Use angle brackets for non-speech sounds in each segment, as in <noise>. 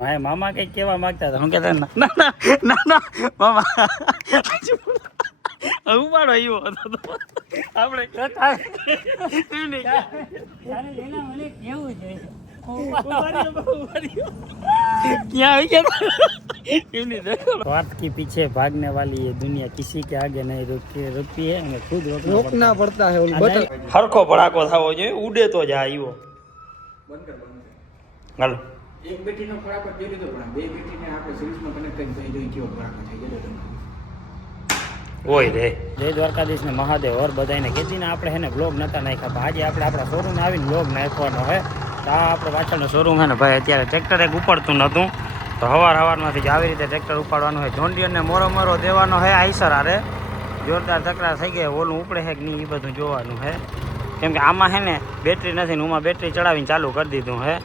હા મામા કઈક કેવા માંગતા હતા હું કહેતા ના ના ના ના મામા ઉપાડો એવો હતો તો. આપણે કહેતા એમ નહીં. क्या है क्या क्यों नहीं देखो स्वार्थ के पीछे भागने वाली ये दुनिया किसी के आगे नहीं रुकती रुकती है हमें खुद रोकना રોકના પડતા હે ઓલું બટન હરખો ભડાકો થવો જોઈએ ઉડે તો જાય એક બેટીનો ખોરાક જ જોઈ લીધો પણ બે બેટીને આપણે સિરીઝમાં કનેક્ટ કરી કહી જોઈ કેવો ખોરાક થઈ ગયો તમે હોય રે. જય દ્વારકાધીશ ને મહાદેવ. હર બધાને કીધી આપણે હેને બ્લોગ નતા નાખ્યા. પણ આજે આપણે આપણા શોરૂમ આવીને બ્લોગ નાખવાનો હે. તો આ આપણે પાછળનો શોરૂમ હે ને ભાઈ અત્યારે ટ્રેક્ટર એક ઉપાડતું નહોતું તો હવાર હવારમાંથી જ આવી રીતે ટ્રેક્ટર ઉપાડવાનું હોય જોન્ડિયરને મોરો મોરો દેવાનો હે આઈસર આરે જોરદાર તકરાર થઈ ગઈ. ઓલું ઉપડે છે કે નહીં એ બધું જોવાનું હે. કેમ કે આમાં હે ને બેટરી નથી ને હું બેટરી ચડાવીને ચાલુ કરી દીધું હે.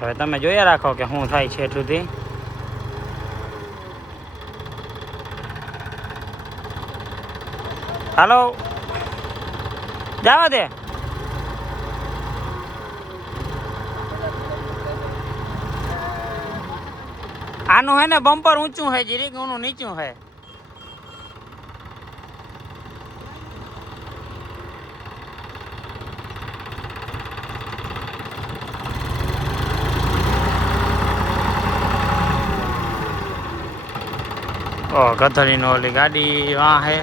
હવે તમે જોયા રાખો કે શું થાય છે સુધી હાલો. જાવા દે. આનું હે ને બમ્પર ઊંચું હે, જીરીક ઊનું નીચું હે. ઓ, ગધડીનો ઓલી ગાડી વાં હે.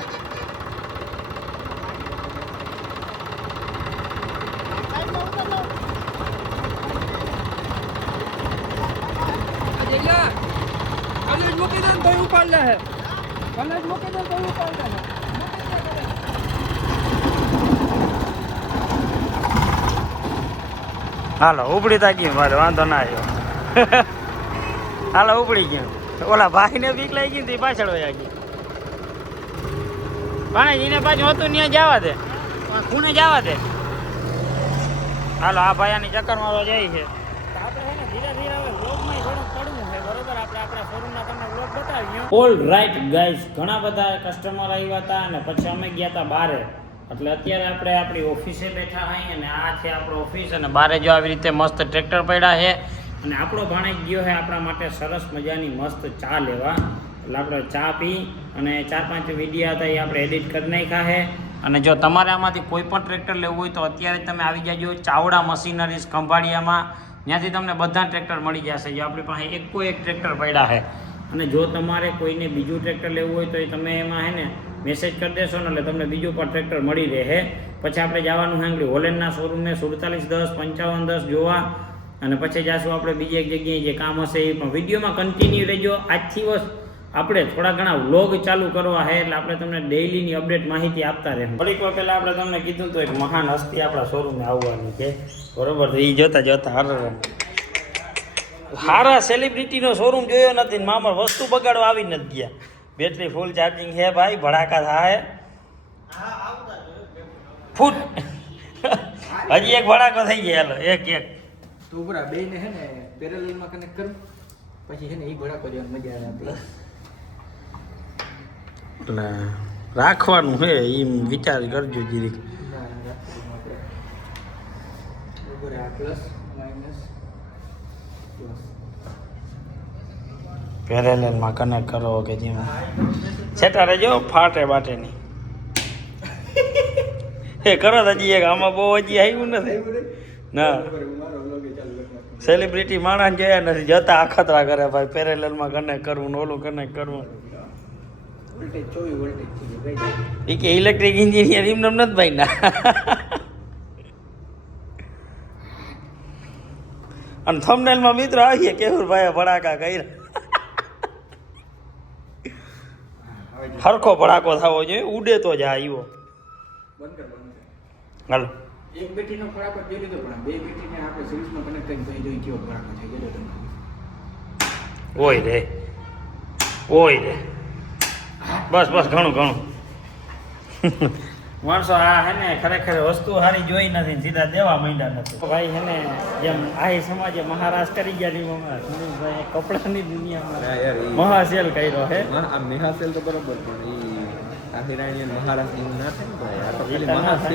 હાલો, ઉપડી તા ગયું મારે, વાંધો ના આવ્યો. <laughs> હાલો, ઉપડી ગયું. ઓલા ભાઈને બીક લઈ ગઈ ને પાછળ વયા ગઈ. પણ એને પાછું હતું ત્યાં જવા દે. ખૂણે જવા દે. હાલો આ ભાયાની ચક્કર મારો જાય છે. આપણે હે ને ધીરે ધીરે હવે વ્લોગમાં થોડું છે બરોબર? આપણે આપણા શોરૂમના તમને વ્લોગ બતાવીએ. ઓલ રાઈટ ગાઈઝ ઘણા બધા કસ્ટમર આવ્યા હતા અને પછી અમે ગયા હતા બારે. એટલે અત્યારે આપણે આપણી ઓફિસે બેઠા હોય અને આ છે આપણો ઓફિસ અને બારે જો આવી રીતે મસ્ત ટ્રેક્ટર પડ્યા છે. અને આપણો ભાણેજ ગયો છે આપણા માટે સરસ મજાની મસ્ત ચા લેવા. એટલે આપણે ચા પી અને ચાર પાંચ વિડીયા હતા એ આપણે એડિટ કરી નાખ્યા છે અને જો તમારે આમાંથી કોઈ પણ ટ્રેક્ટર લેવું હોય તો અત્યારે તમે આવી જાજો ચાવડા મશીનરીઝ ખંભાળિયામાં. ત્યાંથી તમને બધા ટ્રેક્ટર મળી જશે. જો આપણી પાસે એકો એક ટ્રેક્ટર પડ્યા છે અને જો તમારે કોઈને બીજું ટ્રેક્ટર લેવું હોય તો એ તમે એમાં હે ને મેસેજ કરી દેશો ને એટલે તમને બીજું પણ ટ્રેક્ટર મળી રહે પછી આપણે જવાનું છે આગળ હોલેન્ડના શોરૂમે સુડતાલીસ દસ પંચાવન દસ જોવા. અને પછી જાશું આપણે બીજી એક જગ્યાએ જે કામ હશે એ પણ વિડીયોમાં કન્ટિન્યુ રહેજો. આજથી વસ આપણે થોડા ઘણા વ્લોગ ચાલુ કરવા હે એટલે આપણે તમને ડેઈલીની અપડેટ માહિતી આપતા રહેવું. થોડીક વાર પહેલાં આપણે તમને કીધું તો એક મહાન હસ્તી આપણા શોરૂમે આવવાની છે. બરોબર તો એ જોતા જોતા હાર સારા સેલિબ્રિટીનો શોરૂમ જોયો નથી ને મામા વસ્તુ બગાડવા આવી નથી ગયા. બેટરી ફૂલ ચાર્જિંગ છે ભાઈ ભડાકા થાય. ફૂટ. હજી એક ભડાકો થઈ ગયા હાલો એક એક. તું ઉપરા બે ને હે ને પેરેલલમાં કનેક્ટ કરું. પછી હે ને એ ભડાકો જોવાની મજા આવે એટલે રાખવાનું છે એમ વિચાર કરજો જીરીક. પેરેલેલમાં કનેક્ટ કરો કે જેમાં. છેટા રહેજો ફાટે બાટે નહીં <laughs> એ કરો હજી એક આમાં બહુ હજી આવ્યું નથી? ના. સેલિબ્રિટી માણસ જોયા નથી જતા અખતરા કરે ભાઈ પેરેલલમાં કનેક્ટ કરવું ને ઓલું કનેક્ટ કરવું. એ કે ઇલેક્ટ્રિક એન્જિનિયર એમ નામ નથી ભાઈ ના. અને થમનેલમાં મિત્રો આવીએ કેવું ભાઈ ભડાકા કર્યા. હરખો ભડાકો થવો જોઈએ ઉડે તો જાય આવ્યો હાલો. એક બેટીનો ખોરાક જ જોઈ લીધો પણ બે બેટીને આપણે સિરીઝમાં કનેક્ટ કરીને કહી જોઈ કેવો ખોરાક થઈ ગયો તમે ઓય રે. ઓય રે. બસ બસ ઘણું ઘણું. માણસો આ હે ને ખરેખર વસ્તુ સારી જોઈ નથી સીધા દેવા માંડ્યા નથી. ભાઈ હે ને જેમ આ સમાજે મહારાષ્ટ્ર કરી ગયા નહીં મમ્મા કપડાની દુનિયામાં ના મહાસેલ કર્યો હે. મેહાસેલ તો બરોબર પણ ઈ આહિરાણીયન મહારાષ્ટ્ર એવું ના થાય. આ તો થાય. છે.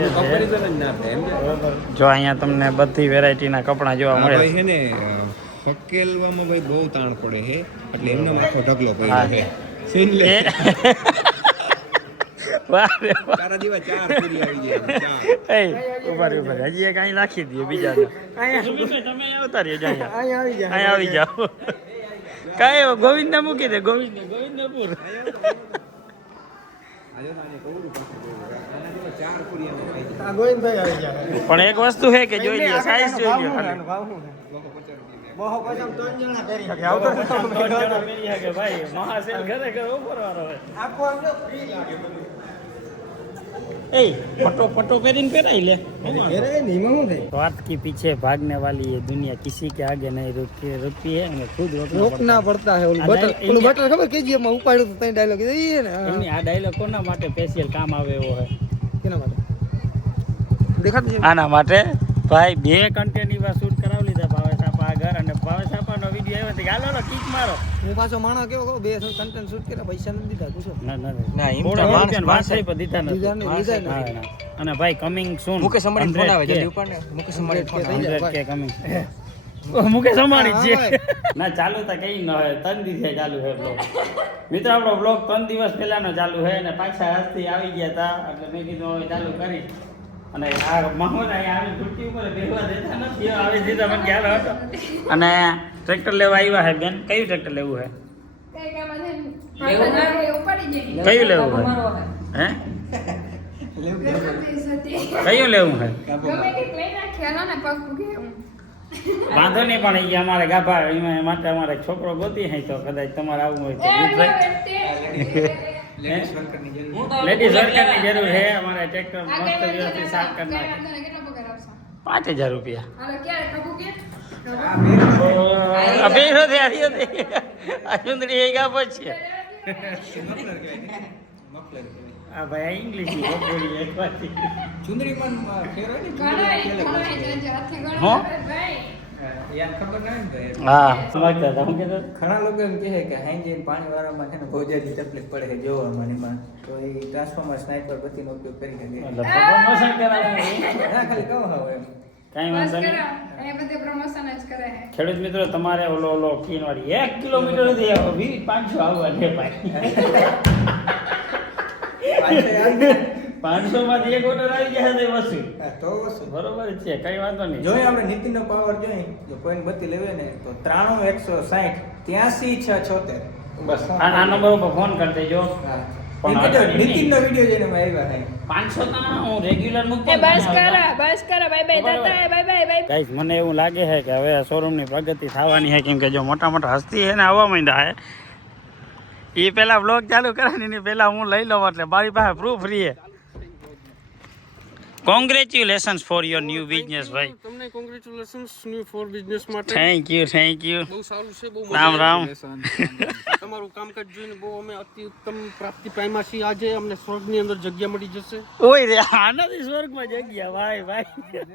એનું છે. જ ના થાય, સમજ્યા? જો અહીંયા તમને બધી વેરાયટીના કપડાં જોવા મળે છે ને અ, ભાઈ બહુ તાણ પડે છે એટલે એમનો આખો ઢગલો. કર્યો છે સીન લે એ <laughs> વાહ રે વાહ. તારા જેવા ચાર પૂરી આવી જાય ચાર ઊભા રે ઊભા હજી એક અહીં નાખી દઈએ બીજા જાય અહીં આવી જાઓ કાંઈ ગોવિંદ ને મૂકી દે ગોવિંદ ને પણ એક વસ્તુ છે કે જોઈ લે સાઈઝ જોઈ છે? બહુ આમ ત્રણ જણા કરી શકે ભાઈ મહાશેર ઘરે ઘરે ઉપરવાળો હોય. આખો આમ જો લાગે બધું. ઉપાડ્યું તો તઈ ડાયલોગ ને આ ડાયલોગ કોના માટે સ્પેશિયલ કામ આવે આના માટે? ભાઈ બે કન્ટેન્ટ એવા શૂટ કરાવી લીધા. આગળ અને ભાવે સાપાનો વીડિયો આવ્યો તો ગાલો હાલો કિક મારો. હું પાછો માણો કેવો કહું બે કન્ટેન્ટ શૂટ કર્યા પૈસા નથી દીધા પૂછો. ના ના ના, એમ તો માણસ- રૂપિયાના પર દીધા દીધા નથી દીધા નથી. અને ભાઈ coming soon Mukesh Ambani phone આવે જલ્દી ઉપર ને મુકેશ અંબાણી ફોન આવે. કે કમિંગ મુકેશ અંબાણી છે. ના ચાલુ તો કઈ ન હોય ત્રણ દિવસે ચાલુ છે બ્લોગ મિત્રો આપણો બ્લોગ ત્રણ દિવસ પહેલાનો ચાલુ છે અને પાછા હસ્તી આવી ગયા હતા એટલે મેં કીધું હવે ચાલુ કરી અને ટ્રેક્ટર લેવા આવ્યા હે બેન? કયું ટ્રેક્ટર લેવું હે? કયું લેવું હે? કયું લેવું હે? વાંધો નહીં પણ એ અમારે ગાભા એમાં માટે અમારે છોકરો ગોતી હે તો કદાચ તમારે આવવું હોય તો. લેડીઝ વર્કરની જરૂર છે. લેડીઝ વર્કરની જરૂર છે અમારે ટ્રેક્ટર મસ્ત વ્યવસ્થિત સાફ કરી નાખે પાંચ હજાર રૂપિયા. આ સુંદરી એ ગયા જ છે મફલર કહેવાય ને? મફલર કહેવાય. આ ભાઈ ઇંગ્લિશ બોલી પણ હોય ને. હો? હા, યાર ખબર ના હોય ને તો એ. હા સમજતા હતા. હું કહેતો ઘણા લોકો એમ કહે કે હાઈજેન પાણી વાળામાં છે ને બહુ જાજી તકલીફ પડે છે જોવામાં ને એમાં. તો એ ટ્રાન્સફોર્મર સ્નાઇપર બત્તીનો ઉપયોગ કરી શકે. પ્રમોશન કરાવે ના ખાલી કહો એમ. કાંઈ વાંધો નહીં. ખેડૂત મિત્રો તમારે ઓલો ઓલો કીન વાળી એક કિલોમીટર સુધી આવો. વીસ પાંચસો આવવા છે ભાઈ. <laughs> પાંચસો માંથી એક ઓર્ડર આવી ગયા છે વસ્તુ તો શું બરોબર છે કઈ વાંધો નહીં. જોઈએ આપણે નીતિનનો પાવર જોઈએ જો કોઈને બત્તી લેવે ને તો ત્રાણું એકસો સાઠ ત્યાંસી છ છોતેર. બસ. આ નંબર ઉપર ફોન કરી દેજો. વીડિયો આવ્યા પાંચસો ના હું રેગ્યુલર મૂકતો બસ કરો બસ કરો બાય બાય દાદા બાય બાય બાય ગાઈસ મને એવું લાગે છે કે હવે શોરૂમની પ્રગતિ થવાની છે કેમ કે જો મોટા મોટા હસ્તી છે ને આવવા માંડ્યા છે એ પેલા બ્લોગ ચાલુ કરે ને એની પેલા હું લઈ લઉં એટલે મારી પાસે પ્રૂફ રહી છે congratulations for your new business ભાઈ. તમને કોંગ્રેચ્યુલેશન્સ ન્યુ ફોર બિઝનેસ માટે. થેન્ક યુ થેન્ક યુ બહુ સારું છે બહુ રામ રામ. તમારું કામકાજ જોઈને બહુ અમે અતિ ઉત્તમ પ્રાપ્તિ પામ્યા છીએ. આજે અમને સ્વર્ગની અંદર જગ્યા મળી જશે. ઓય રે આનાથી સ્વર્ગમાં જગ્યા? ભાઈ ભાઈ.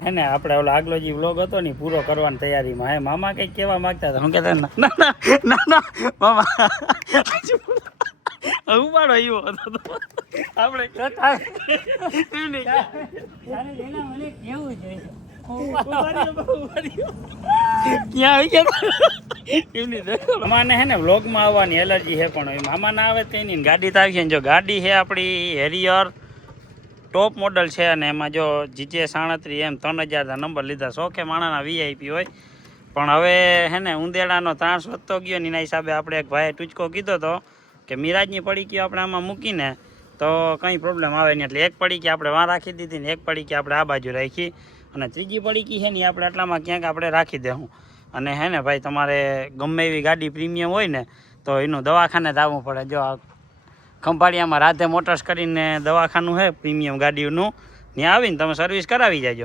હે ને આપણે ઓલો આગલો જે વ્લોગ હતો ને પૂરો કરવાની તૈયારીમાં. હે મામા કંઈક કહેવા માંગતા હતા? હું કહેતા ના ના ના ના ના મામા. ઉપાડો આવ્યો હતો તો. આપણે કથા એમ નહીં. ગયા એમની દેખો મામાને હે ને વ્લોગમાં આવવાની એલર્જી છે પણ એ મામા ના આવે તો નહીં ગાડી તો આવી ને જો ગાડી છે આપણી હેરિયર ટોપ મોડલ છે અને એમાં જો જીજે સાડત્રીસ એમ ત્રણ હજારના નંબર લીધા. સો માણાના વીઆઈપી હોય. પણ હવે હે ને ઉંદેડાનો ત્રાસ વધતો ગયો ને એના હિસાબે આપણે એક ભાઈએ ટૂચકો કીધો હતો કે મિરાજની પડીકી આપણે આમાં મૂકીને તો કંઈ પ્રોબ્લેમ આવે નહીં. એટલે એક પડીકી આપણે વાં રાખી દીધી ને એક પડીકી આપણે આ બાજુ રાખી અને ત્રીજી પડીકી છે ને આપણે આટલામાં ક્યાંક આપણે રાખી દેવું અને હે ને ભાઈ તમારે ગમે એવી ગાડી પ્રીમિયમ હોય ને તો એનું દવાખાને જ આવવું પડે. જો આ ખંભાળિયામાં રાધે મોટર્સ કરીને દવાખાનું છે પ્રીમિયમ ગાડીનું, ત્યાં આવીને તમે સર્વિસ કરાવી જાજો.